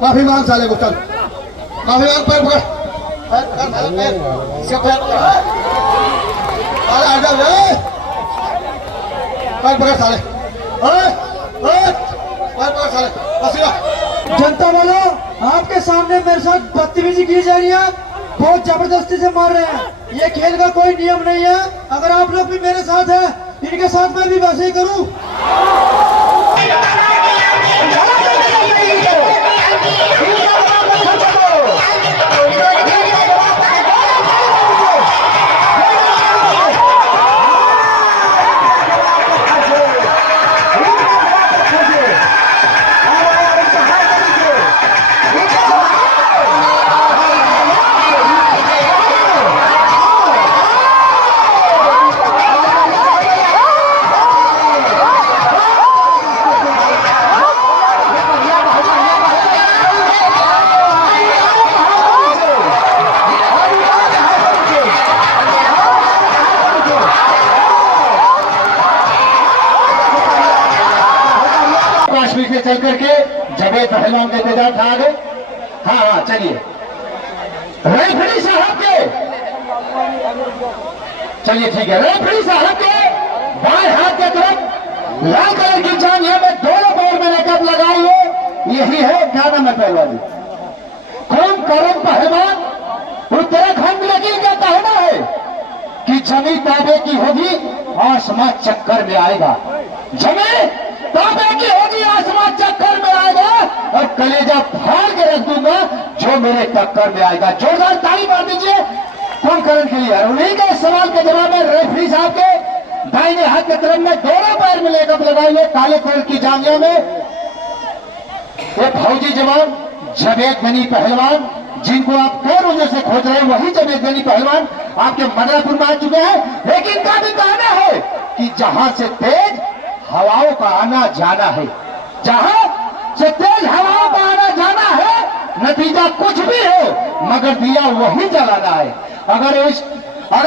माफी मांग साले को, चल माफी मांग, पैर पकड़, पैर पकड़ साले, पैर इसका पैर पकड़, साले आ जा बे, पैर पकड़ साले, पैर पकड़ साले, बसिया। जनता वालों, आपके सामने मेरे साथ बदतमीजी की जा रही है, बहुत जबरदस्ती से मार रहे हैं। ये खेल का कोई नियम नहीं है। अगर आप लोग भी मेरे साथ हैं, इनके साथ मैं भी वैसे ही करूं। से चल करके जवेद पहलवान के इंतजार था आगे। हाँ चलिए, रेफरी साहब के, चलिए ठीक है, रेफरी साहब के बाएं हाथ के तरफ लाल कलर की जांघिया में दोनों पैर में नकब लगाई है, यही है क्या नाम है पहलवानी, कौन करम पहलवान उत्तराखंड। लेकिन क्या कहना है कि जमी ताबे की होगी, आसमां चक्कर में आएगा, जमी ताबे की होगी, आसमान चक्कर में आएगा, और कलेजा फाड़ के रख दूंगा जो मेरे टक्कर में आएगा। जोरदार ताली मार दीजिए कुंभकर्ण के लिए। उन्हीं के सवाल के जवाब में रेफरी साहब के दाहिने हाथ के तरफ में दोनों पैर में लेकर लगाई है काले कलर की जांघिया में ये फौजी जवान जवेद गनी पहलवान, जिनको आप कई रोजों से खोज रहे हैं, वही जवेद गनी पहलवान आपके मदनापुर में आ चुके हैं। लेकिन का भी कहना है कि जहां से तेज हवाओं का आना जाना है, जहां से तेज हवाओं का आना जाना है, नतीजा कुछ भी हो मगर दिया वही जलाना है। अगर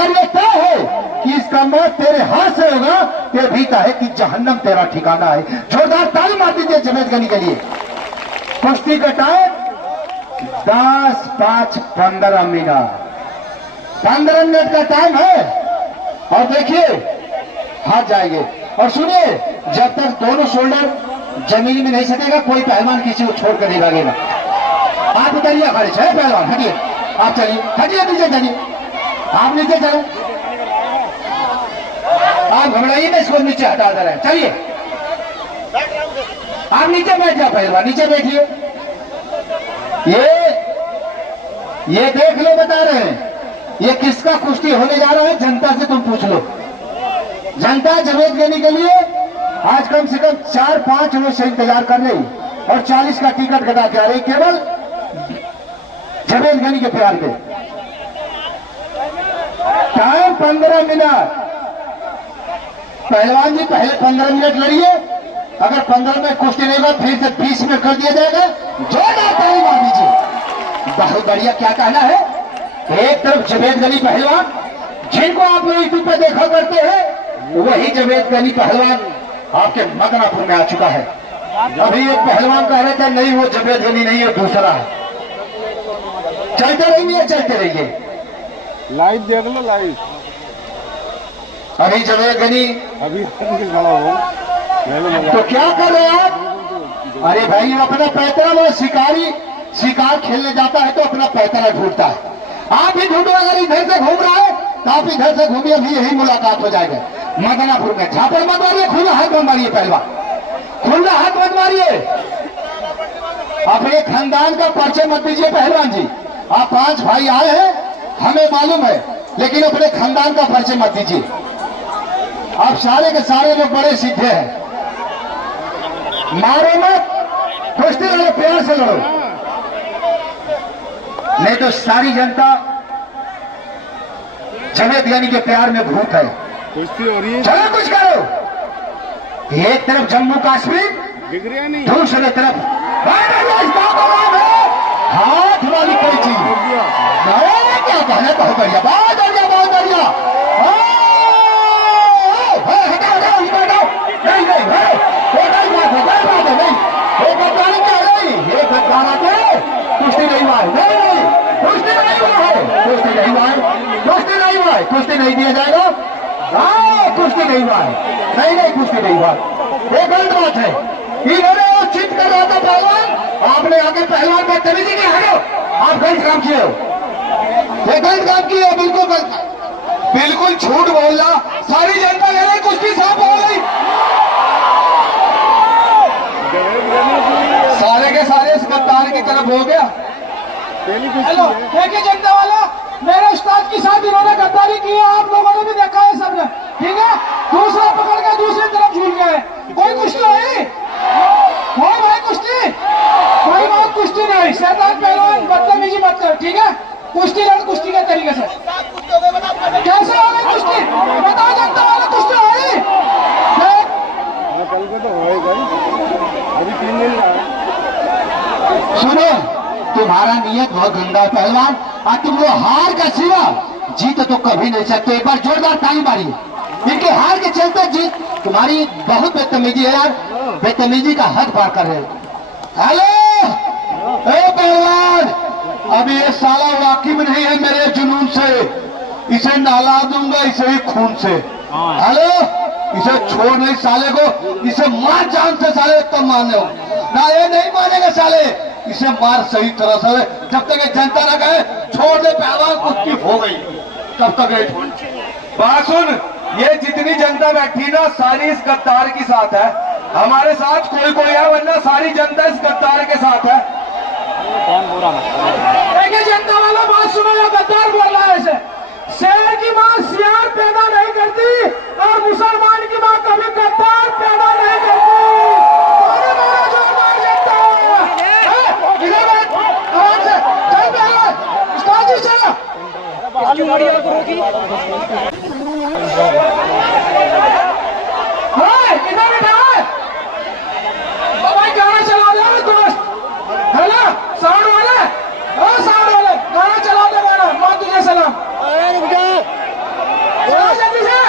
ये तय है कि इसका मौत तेरे हाथ से होगा, तो भी तय है कि जहन्नम तेरा ठिकाना है। जोरदार ताली मार दीजिए जवेद गनी के लिए। कुश्ती का टाइम 10, 5, 15 मिनट, 15 मिनट का टाइम है। और देखिए हाथ जाएंगे, और सुनिए, जब तक दोनों शोल्डर जमीन में नहीं सटेगा, कोई पहलवान किसी को छोड़कर नहीं भागेगा। आप उतरिए, खारिज है पहलवान, हटिए, आप चलिए, हटिए, नीचे चलिए, आप नीचे चलो, आप घबराइए ना, इसको नीचे हटा दे रहे हैं, चलिए आप नीचे बैठ जाओ पहलवान, नीचे बैठिए। ये देख लो, बता रहे हैं ये किसका कुश्ती होने जा रहा है, जनता से तुम पूछ लो। जनता जवेद गनी के लिए आज कम से कम 4-5 रोज से इंतजार कर रही और 40 का टिकट कटा के आ रही, केवल जवेद गनी के प्यार पे। Time 15 minute. पहलवान जी पहले 15 मिनट लड़िए, अगर 15 में कुश्ती नहीं हुआ फिर से 20 मिनट कर दिया जाएगा। जोरदार ताली मार दीजिए। बहुत बढ़िया। क्या कहना है, एक तरफ जवेद गनी पहलवान, जिनको आप लोग यूट्यूब पे देखा करते हैं, वही जवेद गनी पहलवान आपके मदनापुर में आ चुका है। अभी एक पहलवान कह रहे थे नहीं वो जवेद गनी नहीं है, दूसरा है। चलते रहिए, चलते रहिए, लाइव देख लो, लाइव। अभी जवेद गनी अभी बड़ा हो तो क्या कर रहे हैं आप? अरे भाई, अपना पैतरा में शिकार खेलने जाता है तो अपना पैतरा ढूंढता है। आप भी ढूंढो, अगर इधर से घूम रहा है तो आप इधर से घूमिए, भी यही मुलाकात हो जाएगा मदनापुर में। झापड़ मत मारिए, खुला हाथ मत मारिए पहलवान, खुला हाथ मत मारिए। अपने खानदान का परिचय मत दीजिए पहलवान जी। आप 5 भाई आए हैं, हमें मालूम है, लेकिन अपने खानदान का परिचय मत दीजिए। आप सारे के सारे लोग बड़े सीधे हैं। मारो मत, कुश्ती लड़ो, प्यार से लड़ो, नहीं तो सारी जनता जवेद गनी के प्यार में भूत है। कुश्ती हो रही है, चलो कुछ करो। एक तरफ जम्मू कश्मीर, नहीं दूसरी तरफ हाथ वाली कोई चीज। क्या कहना, बहुत बढ़िया, बहुत बढ़िया, बहुत बढ़िया। हटाओ, हटाओ, हटाओ, नहीं नहीं, नहीं, नहीं, नहीं, नहीं, नहीं, नहीं, नहीं, नहीं, नहीं, नहीं, नहीं, नहीं, नहीं, नहीं, नहीं, कुश्ती नहीं दिया जाएगा। हाँ, कुश्ती नहीं हुआ है, नहीं कुश्ती नहीं हुआ, ये गलत बात है। इन्होंने वो चिट कर रहा था पहलवान, आपने आगे पहलवान बदतमीजी की है, आप गलत काम किए हो, ये गलत काम किए हो, बिल्कुल गलत, बिल्कुल झूठ बोलना। सारी जनता कह रही कुश्ती साफ हो गई, सारे के सारे इस गद्दार की तरफ हो गया। हेलो, देखिए जनता वाला, मेरे उस्ताद के साथ इन्होंने गद्दारी की है, आप लोगों ने भी देखा है सबने, ठीक है। दूसरा पकड़ के दूसरी तरफ झूल गए। कोई कुश्ती हुई? हो भाई कुश्ती? कोई बात कुश्ती नहीं, शैतान पहलवान बदतमीजी मत कर, ठीक है। कुश्ती लड़ कुश्ती के तरीके से। कैसे हो गई कुश्ती? बताओ जनता वाला, कुश्ती हो गई? कल को तो होएगा ही, अभी 3 दिन का है। सुनो, तुम्हारा नियत बहुत गंदा है पहलवान, और तुम वो हार का सिवा जीत तो कभी नहीं सकते। एक बार जोरदार ताली मारिए, इनके हार के चलते जीत, तुम्हारी बहुत बदतमीजी है यार, बदतमीजी का हद पार कर रहे हो। हेलो ए पहलवान, अभी ये साला वाकिफ नहीं है मेरे जुनून से, इसे नहला दूंगा, इसे ही खून से। हेलो, इसे छोड़ नहीं साले को, इसे मार जान से साले, तब मारने हो ना, ये नहीं मानेगा साले, इसे मार सही तरह से, जब तक ये जनता ना कहे छोड़ दे पहलवान, कुश्ती हो गई, तब तक बात सुन। ये जितनी जनता बैठी ना, सारी इस गद्दार के साथ है, हमारे साथ कोई है, वरना सारी जनता इस गद्दार के साथ है। देखिए जनता वाला, बात सुनो, या गद्दार बोल रहा है ऐसे। शेर की माँ सियार पैदा नहीं करती, और मुसलमान की माँ कभी गद्दार पैदा नहीं करती। अरे मेरा जोरदार जनता, इधर बैठ, आराम से चल पहलवान, उस्ताद जी चलो। इधर बैठा है भाई, गाना चला दे दोस्त। हेलो साउंड वाले, साउंड वाले, गाना चला दे, गाना माँ तुझे सलाम, चलो जल्दी से।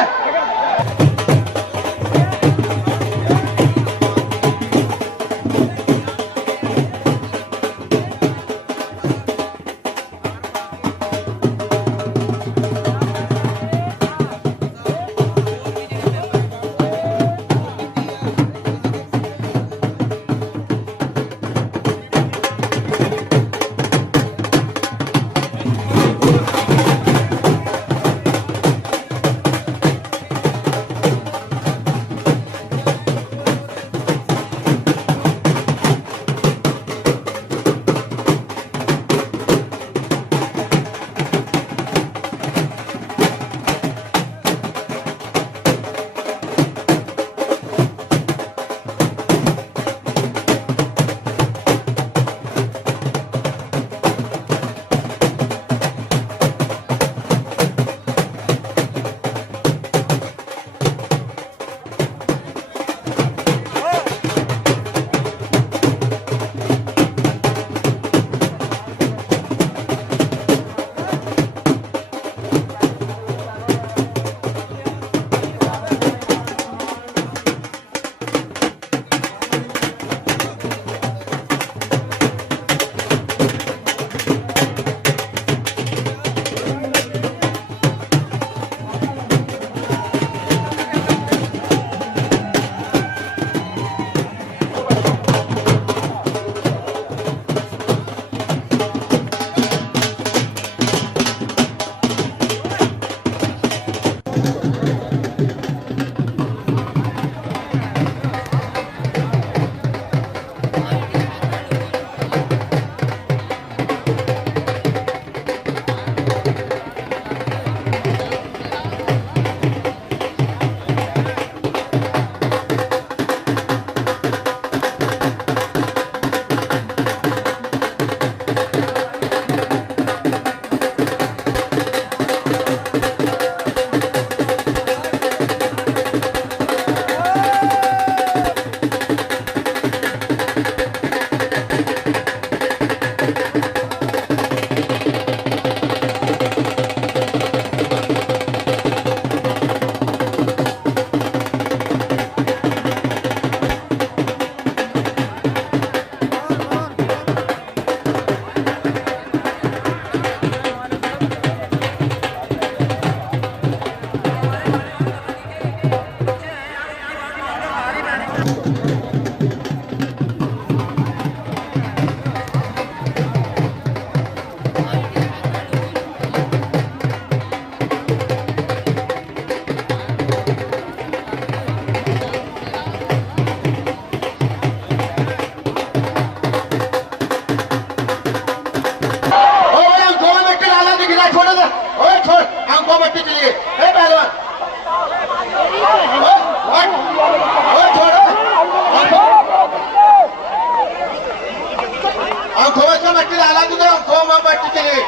आंखों में क्या मट्टी डाला तुझे? आंखों में मट्टी चली,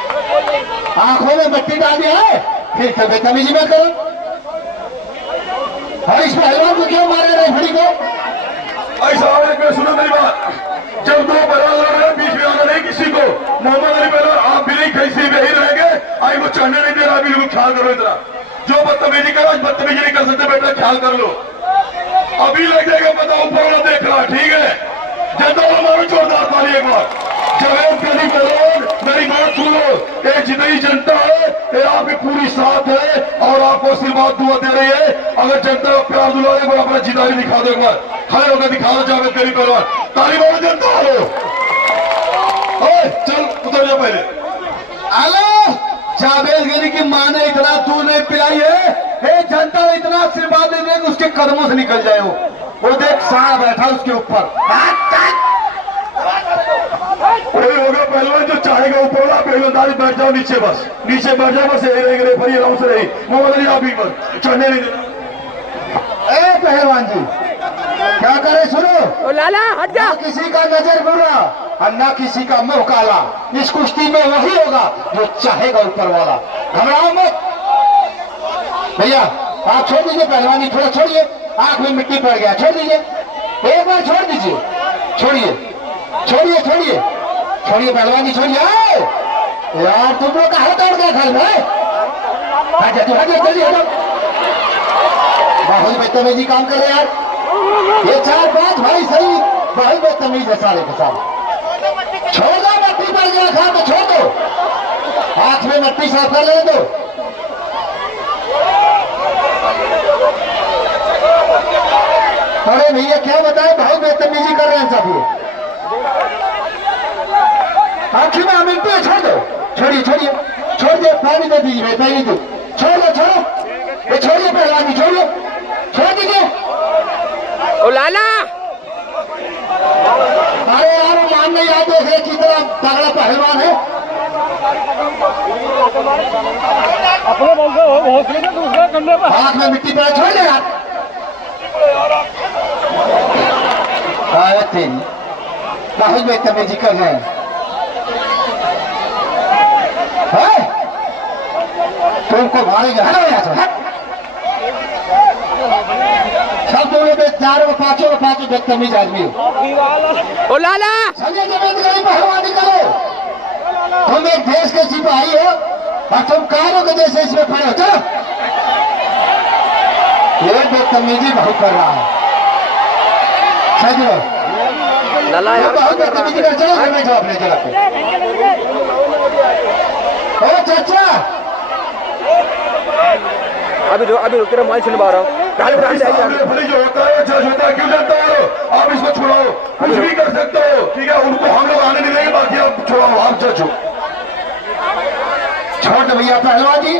आंखों में मट्टी डाल दिया है, फिर तो बेतमीजी मत करो। और इस पहलवान को क्यों मारे रेफरी को? ऐसा है, सुनो मेरी बात, जब दो पहलवान लड़ रहे हैं बीच में आना नहीं किसी को। मोहम्मद अली पहलवान आप भी नहीं कैसे भी ही रहेंगे, आई वो चढ़ने नहीं दे रहा, बिल्कुल ख्याल करो। इतना जो बदतमीजी करो बदतमीजी नहीं कर सकते बेटा, ख्याल कर लो। अभी लग जाएगा पता, ऊपर वाला देख रहा, ठीक है? जनता हमारा जोरदार ताली एक बार। जवेद गली पहलवान मेरी बात सुनो, ये जितनी जनता है ये आपकी पूरी साथ है और आपको आशीर्वाद दुआ दे रही है। अगर जनता को प्यार दुलाए वो अपना जिताई दिखा दो, एक बार खड़े होकर दिखा दो जावेद गली पहलवान। ताली मारो जनता, हो चल उतर जाओ पहले। हेलो, जावेद गली की मां ने इतना दूध नहीं पिलाई है, ये जनता ने इतना आशीर्वाद दे दिया कि उसके कदमों से निकल जाए। वो देख सांप बैठा उसके ऊपर। वही होगा पहलवान जो चाहेगा ऊपर वाला, पहलवानदारी बैठ जाओ नीचे, बस नीचे बैठ जाओ, बस यही रहेंगे रेफरी आराम से रही। मोहम्मद अली आप भी बस चढ़ने नहीं देना। ए पहलवान जी क्या करे सुनो, लाला हट जा। ना किसी का नजर बुरा और ना किसी का मुंह काला। इस कुश्ती में वही होगा जो चाहेगा ऊपर वाला। घबराओ मत भैया, आप छोड़ दीजिए पहलवानी, थोड़ा छोड़िए, आंख में मिट्टी पड़ गया, छोड़ दीजिए, एक बार छोड़ दीजिए, छोड़िए छोड़िए छोड़िए छोड़िए पहलवानी छोड़िए। यार तुम लोग कहा दौड़ गया घर में, बहुत बदतमीजी काम कर रहे यार। ये 4-5 भाई सही बहुत बदतमीज है सारे के सारे। छोड़ दो, मट्टी पड़ गया था तो छोड़ दो, हाथ में मट्टी साफ कर ले दो। अरे भैया क्या बताए, बहुत बदतमीजी कर रहे हैं सब ये। आखिर में मिलते हैं, छोड़ दो, छोड़िए छोड़िए छोड़ दिए, पानी दे दीजिए, पानी दो, छोड़ दो छोड़ो, ये छोड़िए पहलवानी, छोड़िए छोड़ दीजिए। ओ लाला, अरे यार मान नहीं याद है कितना तगड़ा पहलवान है। अपने बोलते हो हौसले से दूसरे करने पर हाथ में मिट्टी पड़ा, छोड़ दे यार। तेरी बहुत बदतमीजी कर रहे हैं। तुमको मारेंगे, है ना यहाँ से? सब दोनों पे 4 और 5 और 5 बदतमीज आदमी हो। ओ लाला, संजय जवेद गली पहलवानी करो। तुम एक देश के सिपाही हो और तुम कारों के जैसे इसमें पड़े हो। चलो, ये बदतमीजी बहुत कर रहा है। सही हो लाला यार बहुत बदतमीजी कर। चलो घर में जाओ अपने जगह पे। ओ चाचा, अभी रुक, तेरा मोबाइल छुड़वा रहा हूँ। रेफरी जो होता है जज होता है, क्यों जानता हो? आप इसको छुड़ाओ, कुछ भी कर सकते हो, ठीक है? उनको हम लोग आने नहीं देंगे, बाकी आप छुड़ाओ, आप जज हो। छोड़ दो भैया पहलवान जी,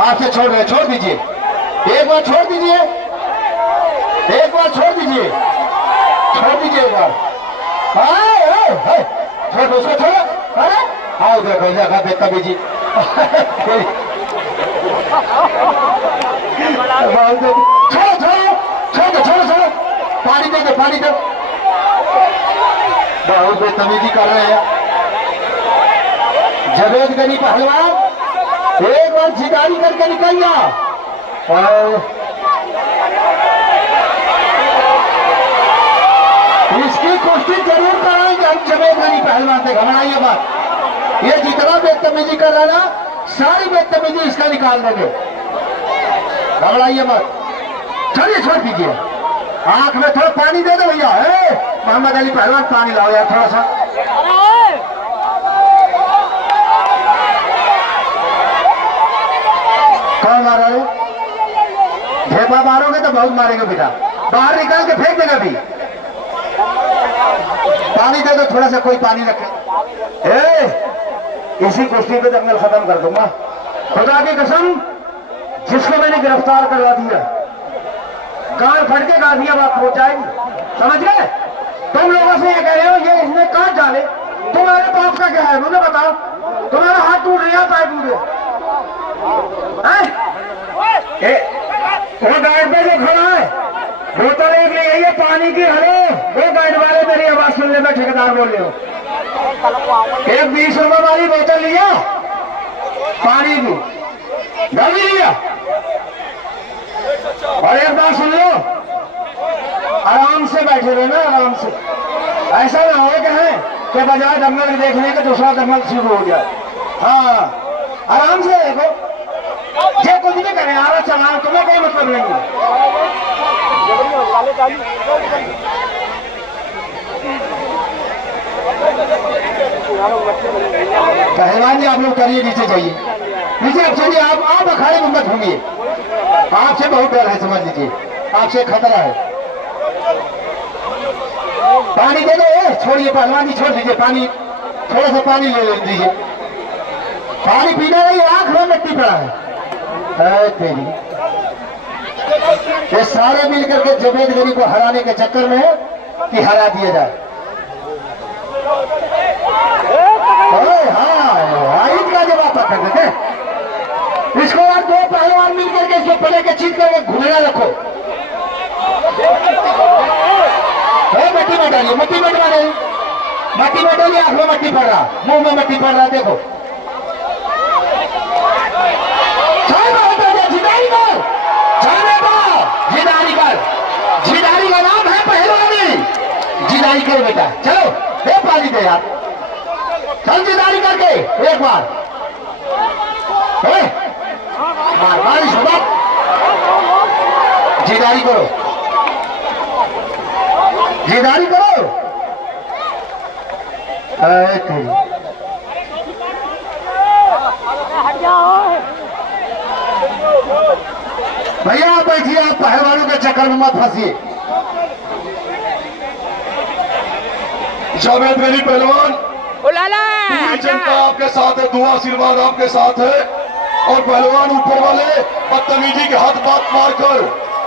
आपसे छोड़ रहे, छोड़ दीजिए, एक बार छोड़ दीजिए, एक बार छोड़ दीजिए, छोड़ दीजिए एक बार। छोड़ दो उसको, छोड़ो। अरे आओ देखो जगह बेतमीजी। छोड़ो छोड़ो छोड़ दो, छोड़ो छोड़ो, पानी दे दो, पानी दो। बहुत बेतमीजी कर रहे हैं जवेद गली पहलवान। एक बार शिकारी करके निकल जा। इसकी कोशिश जरूर कराएंगे हम जवेद गली पहलवान से, घबराइए बात। ये जितना बेतमीजी कर रहा है ना, सारी बेतमीजी इसका निकाल देंगे, घबराइए मत। चलिए छोड़ दीजिए, आंख में थोड़ा पानी दे दो भैया। मोहम्मद अली पहलवान पानी लाओ यार थोड़ा सा। कौन मार रहा है? ढेपा मारोगे तो बहुत मारेंगे बेटा, बाहर निकाल के फेंक देगा भी। पानी दे दो थोड़ा सा, कोई पानी रखे। इसी कुश्ती पे दंगल खत्म कर दूंगा, खुदा की कसम। जिसको मैंने गिरफ्तार करवा दिया, गाल फट के गाजियाबाद पहुंच जाएगी, समझ गए? तुम लोगों से ये कह रहे हो ये इसने काट डाले, तुम्हारे बाप का क्या है मुझे बताओ? तुम्हारा हाथ टूट रहा पैर टूटे। वो गाइड पे जो खड़ा है बोतल एक ले आइए पानी की। हलो, वो गाइड वाले मेरी आवाज सुनने में ठेकेदार बोल रहे हो। एक 20 रुपए वाली बोतल लिया पानी की, घर भी लिया। और एक बात सुन लो, आराम से बैठे रहे ना, आराम से। ऐसा ना हो कि बजाय दंगल देखने के दूसरा दंगल शुरू हो जाए। हाँ, आराम से देखो, ये कुछ भी करें, आरा चलाओ, तुम्हें कोई मतलब नहीं है। पहलवान जी आप लोग करिए, नीचे जाइए, नीचे आप चलिए। आप अखाड़े में मत घूमिए, आपसे बहुत डर है, समझ लीजिए, आपसे खतरा है। पानी दे दो, छोड़िए पहलवान जी, छोड़ दीजिए पानी, थोड़ा सा पानी ले लीजिए। पानी पीना नहीं, आंख में मिट्टी पड़ा है। तेरी ये सारे मिलकर के जवेद गनी को हराने के चक्कर में है कि हरा दिया जाए। हाँ, का जवाब पकड़ देते इसको यार, दो पहलवान मिलकर के इसको पले के चीत करके घुमेरा रखो। मट्टी में डालिए, मट्टी में डालिए, मट्टी में डालिए, आंख में मट्टी पड़ रहा, मुंह में मट्टी पड़ रहा, देखो। जिदारी का नाम है पहलवानी, जिदारी करो बेटा, चलो दे पानी दे यार, चल जिदारी करके एक बार। बारिश होगा, जिदारी करो, जिदारी करो। भैया आप बैठिए, आप पहलवानों के चक्कर में मत फंसिए। जावेद गनी पहलवान, जनता आपके साथ है, दुआ आशीर्वाद आपके साथ है। और पहलवान ऊपर वाले बदतमीजी के हाथ बात मार कर,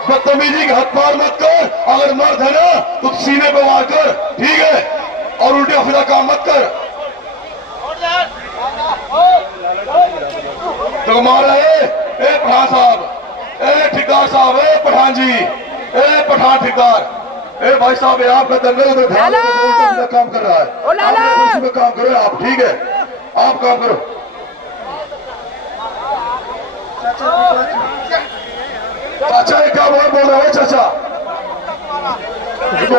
बदतमीजी के हाथ पार मत कर। अगर मर्द है ना तो सीने पे मार कर, ठीक है, और उल्टे फिरा काम मत कर। तो मार रहे पठान साहब, ठिकार साहब, पठान जी, पठान ठिकार, भाई साहब, आपका दंगल में काम कर रहा है, में काम करो आप, ठीक है, आप काम करो। चाचा ये क्या बोल रहा है चाचा,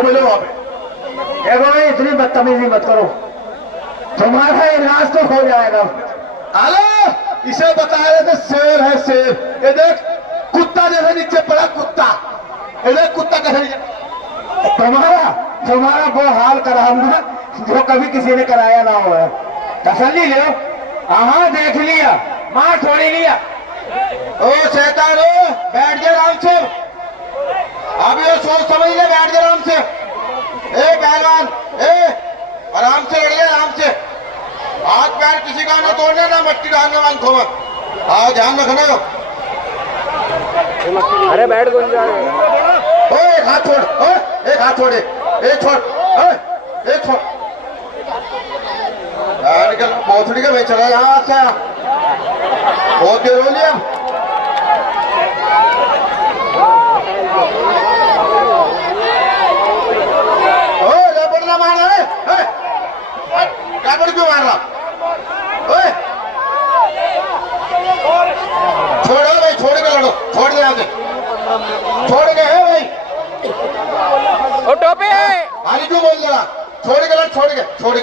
मिलो वहां पे। भाई इतनी बदतमीजी मत करो, तुम्हारा इलाज तो हो जाएगा। हेलो, इसे बता रहे थे शेर है शेर, ये देख कुत्ता जैसे नीचे पड़ा, कुत्ता, ये देख कुत्ता कैसे नीचे। तुम्हारा वो हाल कराऊंगा जो कभी किसी ने कराया ना हो। तसल्ली लो, हाँ देख लिया, मार छोड़ी लिया। ओ शैतान, ओ बैठ जा आराम से, अब ये सोच समझ ले, बैठ जा आराम से। पहलवान, आराम से लड़ ले, आराम से, हाथ पैर किसी का ना तोड़ना, ना मट्टी डालना आंखों में, ध्यान रखना। अरे बैठ गो, एक हाथ छोड़, एक हाथ छोड़, एक छोड़, एक छोड़, निकल, बहुत ठीक है भाई, चला यहाँ से, बहुत देर हो लिया। रबड़ ना मारना है, रबड़ क्यों मार रहा? छोड़ो भाई, छोड़ के लड़ो, छोड़ दे यहाँ से, छोड़ के है भाई, ओ टोपी है, हाली क्यों बोल रहा? छोड़ के लड़, छोड़ के, छोड़ के,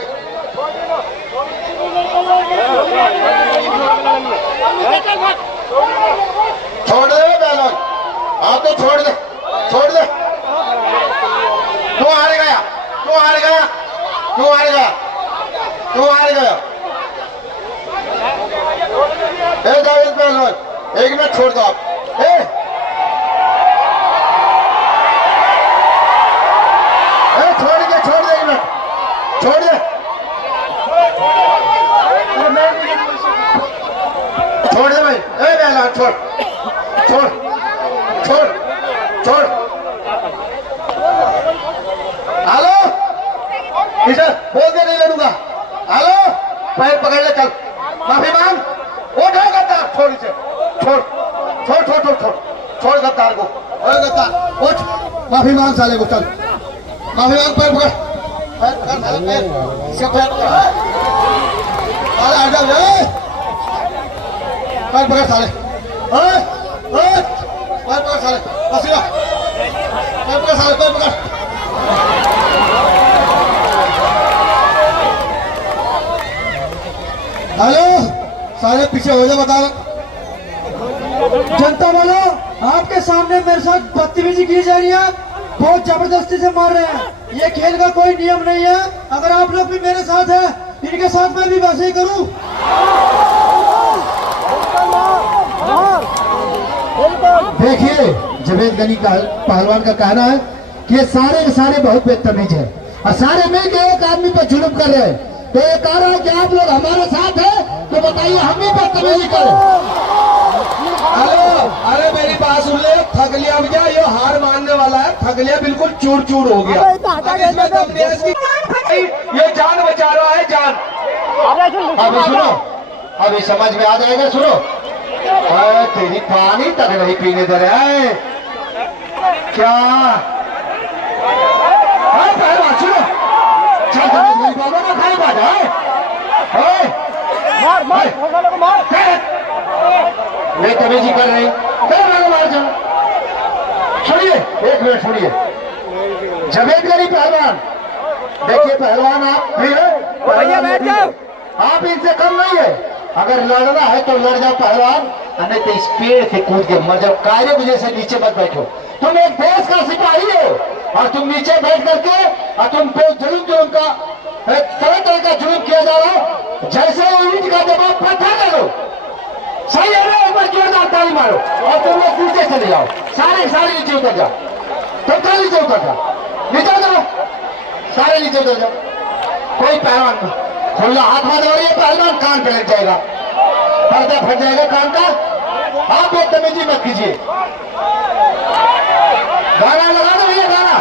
छोड़ दे बैलन, आप तो छोड़ दे, छोड़ दे। क्यों हार गया, क्यों हार गया, क्यों हार गया, क्यों हार गया? जावेद पहलवान, एक मिनट छोड़ दो आप। छोड़ दे एक मिनट, छोड़ दे, छोड़ दे भाई, पहलवान छोड़, छोड़, छोड़, छोड़। हेलो, इधर बोल दे, नहीं लड़ूंगा। हेलो, पैर पकड़ ले, चल, माफी मांग, उठो गद्दार, छोड़ इसे, छोड़, छोड़, छोड़, छोड़, छोड़, छोड़ गद्दार को, गद्दार उठ, माफी मांग साले को, चल, माफी मांग, पैर पकड़, पैर पकड़। पकड़ साले पकड़ साले पसीना पकड़ साले पकड़ हेलो सारे पीछे हो जाओ बता। जनता वालों, आपके सामने मेरे साथ बदतमीजी की जा रही है, बहुत जबरदस्ती से मार रहे हैं। ये खेल का कोई नियम नहीं है। अगर आप लोग भी मेरे साथ हैं, इनके साथ मैं भी वैसे ही करूं। देखिए, जवेद गनी का पहलवान का कहना है कि ये सारे के सारे बहुत बदतमीज है और सारे मिलकर एक आदमी पर जुल्म कर रहे हैं। तो ये कह रहा है कि आप लोग हमारे साथ हैं, तो बताइए हम भी बदतमीजी करें। अरे मेरी बात सुन ले, थगलिया भैया ये हार मानने वाला है। थगलिया बिल्कुल चूर चूर हो गया। ये जान बचा रहा है, जान। अभी सुनो, अभी समझ में आ जाएगा। सुनो, अरे तेरी पानी तक नहीं पीने दे रहा है क्या? पहलवान सुनो, चल मेरी बाबा ना खाई बात है। मैं तमीजी कर रही मार जाओ। छोड़िए, एक मिनट छोड़िए। जवेद गनी पहलवान, देखिए पहलवान आप भी है, आप इनसे कम नहीं है। अगर लड़ना है तो लड़ जाओ पहलवान, नहीं तो इस पेड़ से कूद के मर जाओ। कायरे वजह से नीचे मत बैठो। तुम एक देश का सिपाही हो और तुम नीचे बैठ करके और तुम पे जुल्म का तरह तरह का जुल्म किया जा रहा है। जैसे ईंट का जवाब पत्थर ले लो। सही है ना? एक बार जोरदार ताली मारो और तुम लोग नीचे चले जाओ। सारे नीचे उतर जाओ। तुम क्या नीचे उतर जाओ, नीचे उतरो, सारे नीचे उतर जाओ। कोई पहलवान खुला हाथ में दौड़िए, पहलवान कान पे लग जाएगा, पर्दा फट जाएगा कान का। आप बदतमीजी मत कीजिए। गाना लगा दो भैया, गाना।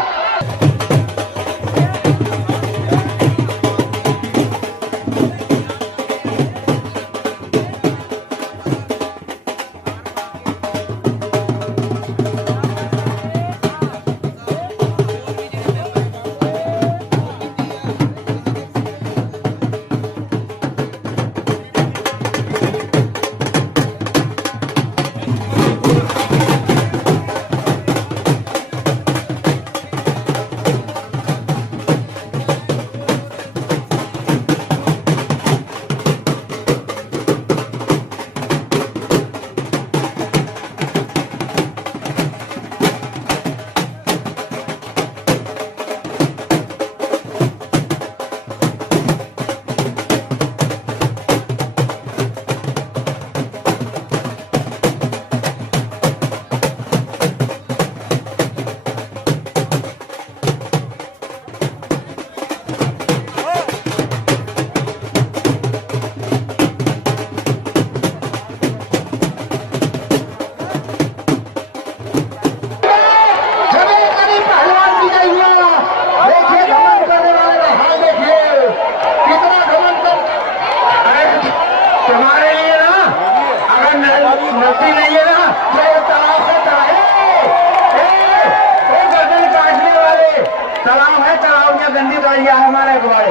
गंदी गाड़ियां हमारे अखबारे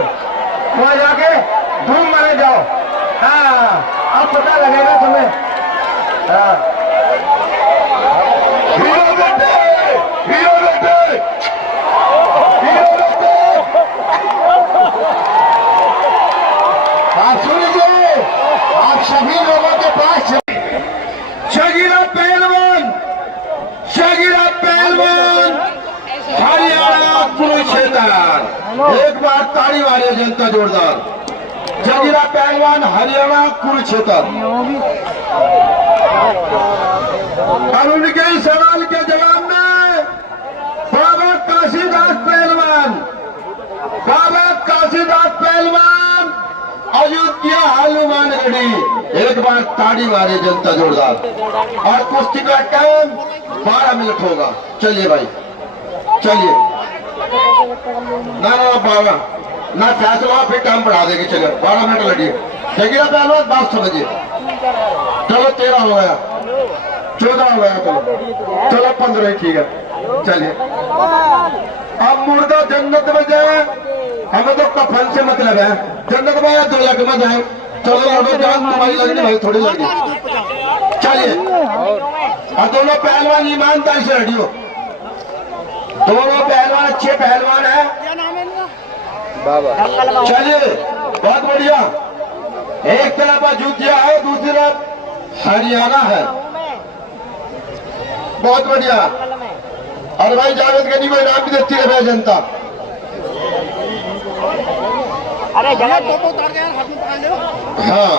वहां जाके धूम मारे जाओ। हाँ, अब पता लगेगा तुम्हें। हाँ। हीरो बेटे, हीरो बेटे, हीरो बेटे। आप सुन लीजिए, आप सभी लोगों के पास शकीला पहलवान, शकीला पहलवान हरियाणा कुरुक्षेत्र। एक बार ताड़ी मारिए जनता जोरदार। जगीरा पहलवान हरियाणा कुरुक्षेत्र। और उनके सवाल के जवाब में बाबा काशीदास पहलवान, बाबा काशीदास पहलवान अयोध्या हनुमानगढ़ी। एक बार ताड़ी मारे जनता जोरदार। और कुश्ती का टाइम 12 मिनट होगा। चलिए भाई, चलिए। ना बाबा ना फैसला, फिर टाइम बढ़ा देंगे। चलिए 12 मिनट लड़िए। जगीरा पहलवान बात समझिए। चलो 13 हो गया, 14 हो गया, चलो 15 ही ठीक है। चलिए अब मुर्दा जन्नत में जाए, हमें तो कफन से मतलब है। जन्नत में 2 लाख में जाए, चलो लड़ो, जान तुम्हारी लगनी भाई, थोड़ी लगी। चलिए, और दोनों पहलवान ईमानदारी से रेडी हो। दोनों पहलवान अच्छे पहलवान है। चलिए, बहुत बढ़िया। एक तरफ अयोध्या है, दूसरी तरफ हरियाणा है। बहुत बढ़िया। और भाई जावेद गनी को इनाम भी देती है जनता। अरे जगह तो उतार दे यार, हाथ में पकड़ लो। हाँ,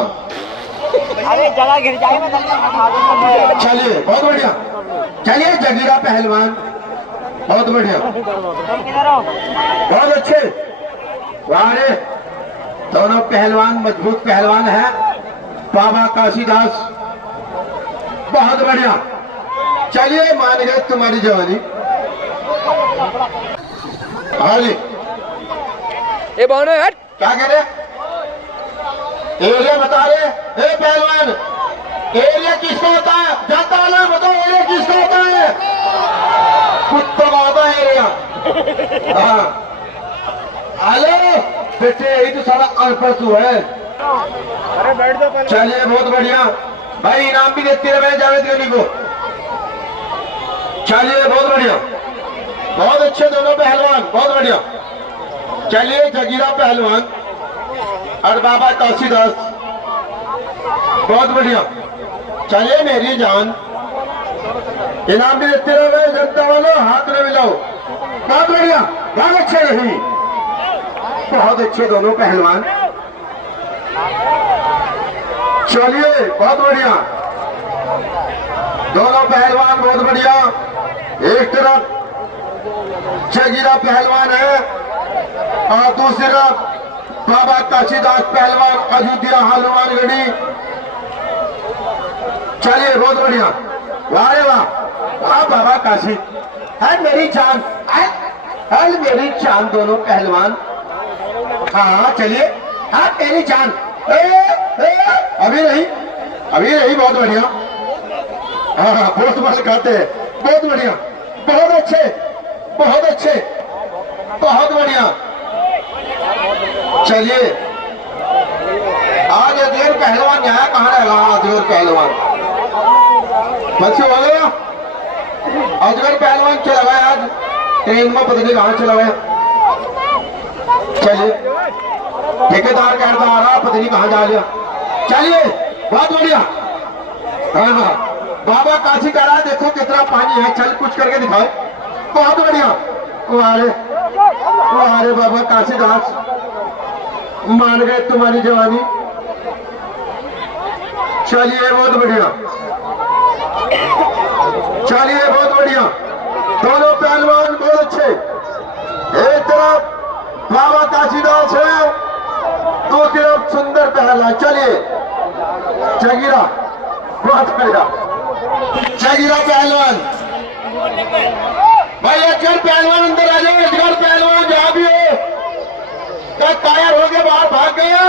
अरे जगह गिर जाएगा। चलिए, बहुत बढ़िया। चलिए, जगीरा पहलवान, बहुत बढ़िया, तुम किधर हो? बहुत अच्छे। वारे दोनों पहलवान मजबूत पहलवान है। बाबा काशीदास, बहुत बढ़िया। चलिए, मान गए तुम्हारी जवानी। हाँ जी, ए बानो हट। क्या कह रहे? एरिया बता रहे। ए पहलवान, एरिया किसका होता है? जानता वाला बताओ, एरिया किसका होता है? कुत्तों का होता है एरिया। हाँ, हेलो बेटे, यही तो सारा अनपढ़ तू है। अरे बैठ जाओ पहले। चलिए, बहुत बढ़िया। भाई इनाम भी देती है मैं जावेद गनी को। चलिए, बहुत बढ़िया, बहुत अच्छे दोनों पहलवान, बहुत बढ़िया। चलिए, जगीरा पहलवान और बाबा काशीदास, बहुत बढ़िया। चलिए मेरी जान, इनाम भी देते रहे जनता वालों, हाथ में मिलाओ। बहुत बढ़िया, बहुत अच्छे रही, बहुत अच्छे दोनों पहलवान। चलिए, बहुत बढ़िया, दोनों पहलवान बहुत बढ़िया। एक तरफ जगीरा पहलवान है और दूसरी तरफ बाबा काशीदास पहलवान, अयोध्या हनुमानगढ़ी। चलिए, बहुत बढ़िया। वाह वाह, वाह बाबा काशी, है मेरी जान, है मेरी जान दोनों पहलवान। हाँ चलिए, हाँ मेरी जान। अभी नहीं, अभी नहीं, बहुत बढ़िया। हाँ हाँ, बहुत बल खाते हैं, बहुत बढ़िया, बहुत अच्छे, बहुत अच्छे, बहुत बढ़िया। चलिए, आज अजगर पहलवान यहाँ कहाँ रहेगा? अजगर पहलवान बच्चे वाले अजगर पहलवान चला गया आज ट्रेन में, पता नहीं कहाँ चला गया। चलिए, ठेकेदार कहता आ रहा, पता नहीं कहाँ जा लिया। चलिए, बहुत बढ़िया। हाँ हाँ, बाबा काशी कह रहा है, देखो कितना पानी है, चल कुछ करके दिखाओ। बहुत बढ़िया। वारे बाबा काशीदास, मान गए तुम्हारी जवानी। चलिए, बहुत बढ़िया, चलिए, बहुत बढ़िया। दोनों पहलवान बहुत अच्छे। एक तरफ बाबा काशीदास है, दूसरी तरफ सुंदर पहलवान। चलिए, जगीरा, बहुत बढ़िया, जगीरा पहलवान। भाई अजगर पहलवान अंदर आ जाओ। अजगर पहलवान जहां भी हो, क्या कायर हो गया, बाहर भाग गया?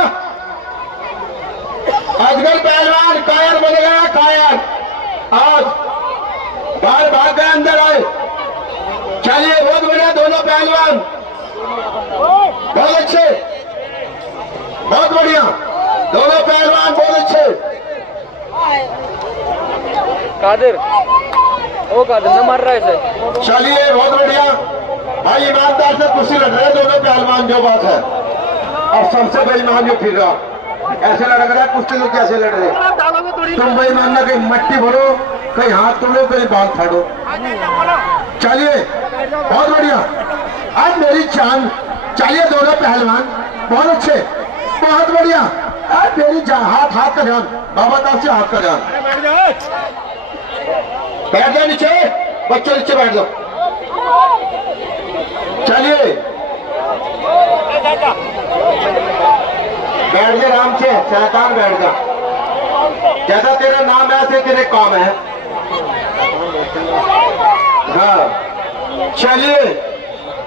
अजगर पहलवान कायर बन गया, कायर आज बाहर भाग गया, अंदर आए। चलिए, बहुत बढ़िया, दोनों पहलवान बहुत अच्छे, बहुत बढ़िया, दोनों पहलवान बहुत अच्छे। कादिर, ओ कादिर न मार रहा है इसे। चलिए, बहुत बढ़िया। भाई ईमानदार से कुर्सी लड़ रहे हैं दोनों पहलवान, जो बात है। और सबसे बेईमान जो फिर रहा, ऐसे लड़ रहा है कुश्ती, तो कैसे लड़ रहे? तुम बेईमान ना, कहीं मट्टी भरो, कहीं हाथ तोड़ो, कहीं बाल फाड़ो। चलिए, बहुत बढ़िया, आज मेरी जान। चलिए, दोनों पहलवान बहुत अच्छे, बहुत बढ़िया। आज मेरी जान, हाथ हाथ का ध्यान, बाबा दास से हाथ का ध्यान। बैठ जाओ नीचे, बच्चों नीचे बैठ जाओ। चलिए, बैठ जा आराम से, शैतान बैठ जा। जैसा तेरा नाम है ऐसे तेरे काम है। हाँ, चलिए,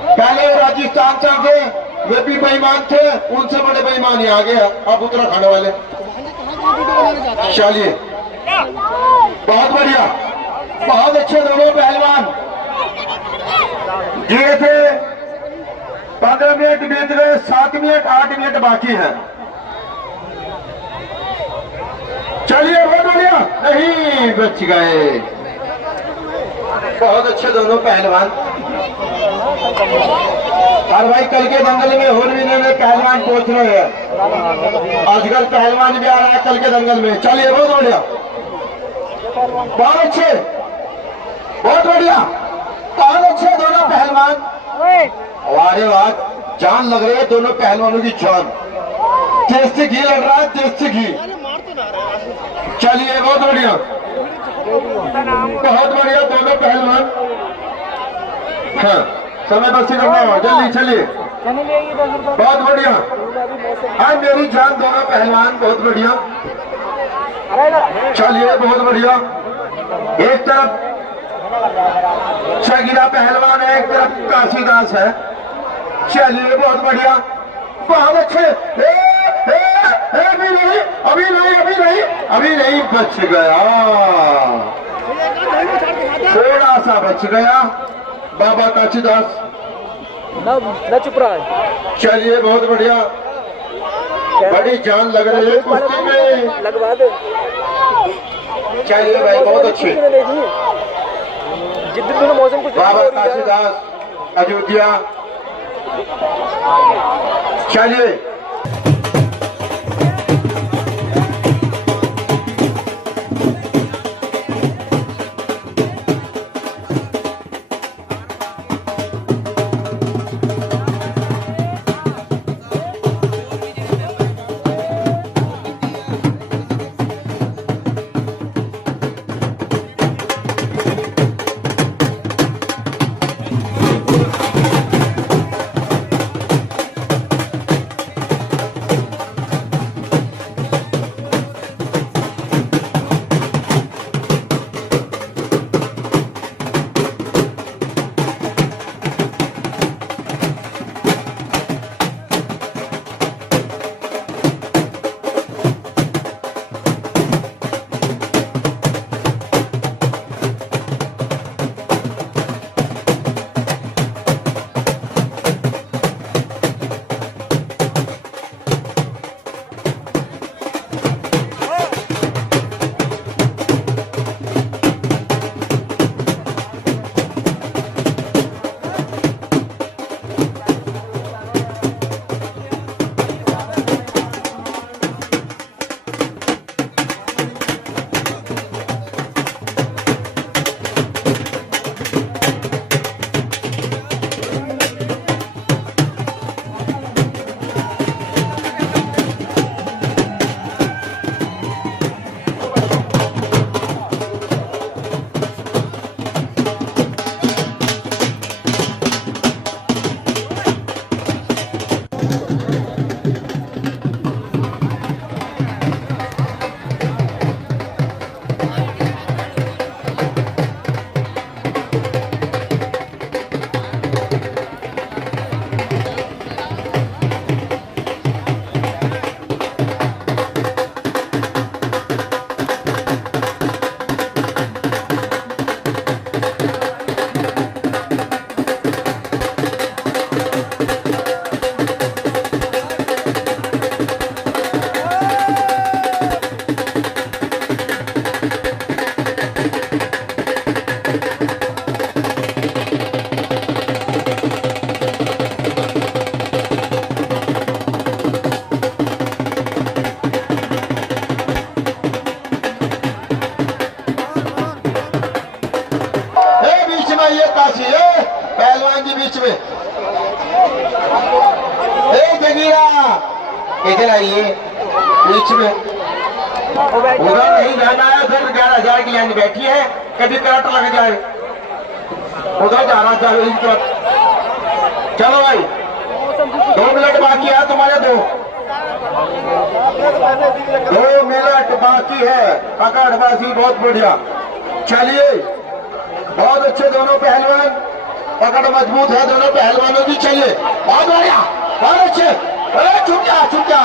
पहले राजस्थान से थे, वे भी बेईमान थे, उनसे बड़े बेईमान ही आ गए अब उत्तराखंड वाले। चलिए, बहुत बढ़िया, बहुत अच्छे दोनों पहलवान। ये थे 15 मिनट बीत गए, 7 मिनट 8 मिनट बाकी है। चलिए बहुत बढ़िया, नहीं बच गए। बहुत अच्छे दोनों पहलवान। और भाई कल के दंगल में होलवीनर में पहलवान पहुंच रहे हैं। आजकल पहलवान भी आ रहा है कल के दंगल में। चलिए बहुत बढ़िया, बहुत अच्छे, बहुत बढ़िया, बहुत अच्छे दोनों पहलवान। अरे वाह, जान लग रही है दोनों पहलवानों की जान। तेज से घी लग रहा है, तेज से घी। चलिए बहुत बढ़िया, बहुत बढ़िया दोनों पहलवान। हाँ, समय बख्शी करना हो, जल्दी चलिए। बहुत बढ़िया, हाँ मेरी जान दोनों पहलवान, बहुत बढ़िया। चलिए बहुत बढ़िया। एक तरफ शकीरा पहलवान है, एक तरफ काशीदास है। चलिए बहुत बढ़िया, बहुत अच्छे। अभी नहीं, अभी नहीं, अभी नहीं, अभी नहीं, बच गया, थोड़ा सा बच गया बाबा काशीदास। ना चुप रहा है। चलिए बहुत बढ़िया, बड़ी जान लग रही है कुश्ती में। लगवा दे। चलिए भाई बहुत अच्छे। जिस दिन मौसम कुछ बाबा काशीदास अयोध्या। चलिए पहलवान जी बीच में। जगीरा इधर आइए बीच में। उधर नहीं जाना है, उधर 11,000 की लाइन बैठी है, कभी करंट लग जाए। उधर जाना चाहिए इस तरफ। चलो भाई 2 मिनट बाकी है तुम्हारे, 2 मिनट बाकी है। पकड़बाजी बहुत बढ़िया। चलिए बहुत अच्छे दोनों पहलवान, पकड़ मजबूत है दोनों पहलवानों की। चलिए बहुत बढ़िया, बहुत अच्छे। अरे छुप जा, छुप जा।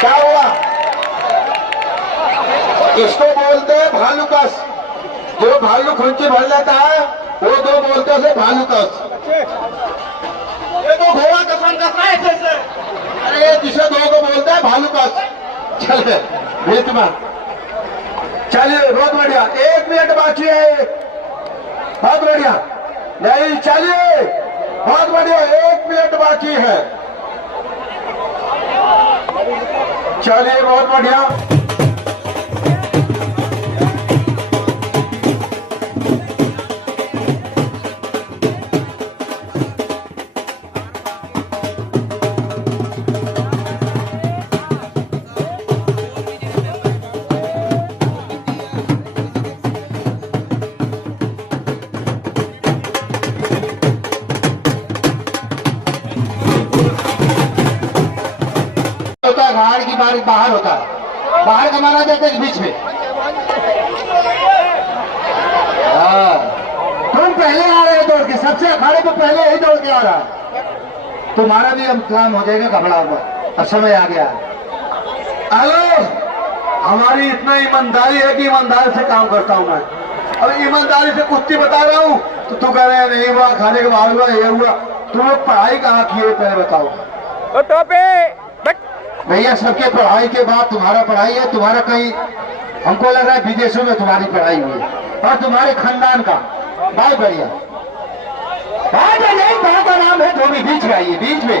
क्या हुआ? इसको बोलते हैं भालू कस। जो जो भालू खुंची भर लेता है वो दो बोलते से भालू कस। ये तो घोड़ा कसान करता है जैसे। अरे जिसे दो को बोलते हैं भालू कस। चले भेज में चलिए, बहुत बढ़िया। 1 मिनट बाकी है, बहुत बढ़िया। नहीं चलिए, बहुत बढ़िया, 1 मिनट बाकी है। चलिए बहुत बढ़िया। होता है बाहर की बारिश बाहर होता है, बाहर का माना जाता है बीच में। हाँ, तुम पहले आ रहे हो दौड़ के, सबसे अखाड़े को पहले ही दौड़ के आ रहा है। तुम्हारा भी हम काम हो जाएगा घबरा हुआ, अब समय आ गया। हेलो, हमारी इतना ईमानदारी है कि ईमानदारी से काम करता हूं मैं। अब ईमानदारी से कुश्ती बता रहा हूं तो तू कह रहे हैं नहीं हुआ, खाने के बाद हुआ, ये हुआ। तुम लोग पढ़ाई कहाँ की है पहले बताओ। भैया सबके पढ़ाई के बाद तुम्हारा पढ़ाई है, तुम्हारा कहीं हमको लग रहा है विदेशों में तुम्हारी पढ़ाई हुई है, और तुम्हारे खानदान का बहुत बढ़िया। भाई नहीं, कहाँ का नाम है, जो भी बीच में आइए, बीच में